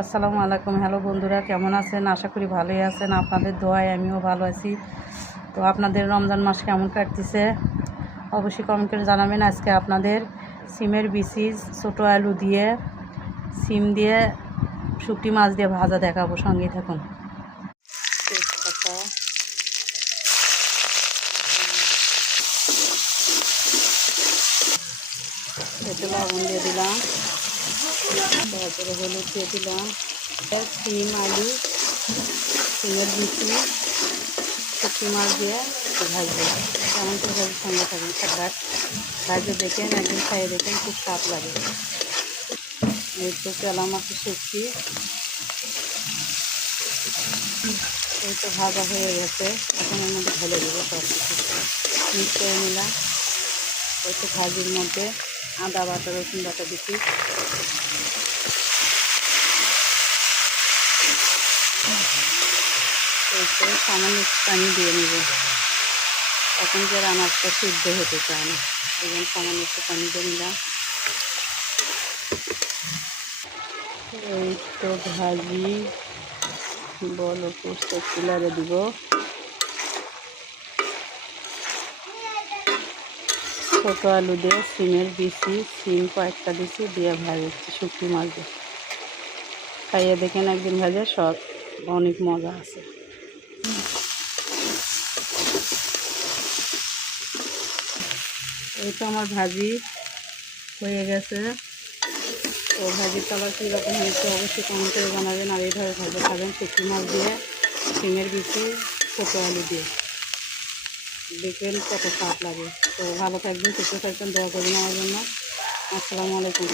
আসসালামু আলাইকুম। হ্যালো বন্ধুরা, কেমন আছেন? আশা করি ভালোই আছেন। আপনাদের দোয়ায় আমিও ভালো আছি। তো আপনাদের রমজান মাস কেমন কাটতেছে অবশ্যই কমেন্ট করে জানাবেন। আজকে আপনাদের সিমের বিচি, ছোটো আলু দিয়ে, সিম দিয়ে, শুকটি মাছ দিয়ে ভাজা দেখাবো। সঙ্গেই থাকুন। তেজপাতা, একটু লবণ দিয়ে দিলাম, তারপরে হলুদ দিয়ে দিলাম। সিম, আলু, সিমের বিচি, শুকটি মাছ দিয়ে ভাজবো। কেমন করে ভাজি সঙ্গে থাকুন। ভাজে দেখেন, একদিন খাইয়ে দেখেন, খুব স্বাদ লাগে। এই তো কেলা মাছের শুকটি, এই তো ভাজা হয়ে গেছে। এখন এর মধ্যে ঢেলে দেবো সব কিছু, মিক্স করে নিলাম। এই তো ভাজির মধ্যে আদা বাটা, রসুন বাটা দিচ্ছি। এই তো সামান্য পানি দিয়ে নেব। এখন যে রান্নাটা সিদ্ধ হতে চায় না, এই জন্য সামান্য একটু পানি দিয়ে নিলাম। এই তো ভাজি বলো করছে, কুলারে দিব। ছোটো আলু দিয়ে সিমের বিচি, সিম কয়েকটা দিচ্ছি, দিয়ে ভাজছি শুকনো মাছ দিয়ে। খাইয়ে দেখেন একদিন ভাজে, সব অনেক মজা আছে। এই তো আমার ভাজি হয়ে গেছে। তো ভাজির কালার কীরকম হয়েছে অবশ্যই কমেন্ট করে জানাবেন। আর এইভাবে ভাজা খাবেন শুকনো মাছ দিয়ে, সিমের বিচি, ছোটো আলু দিয়ে, দেখবেন কত স্বাদ লাগে। তো ভালো থাকবেন, সুস্থ থাকবেন, দোয়া করবেন আমার জন্য। আসসালামু আলাইকুম।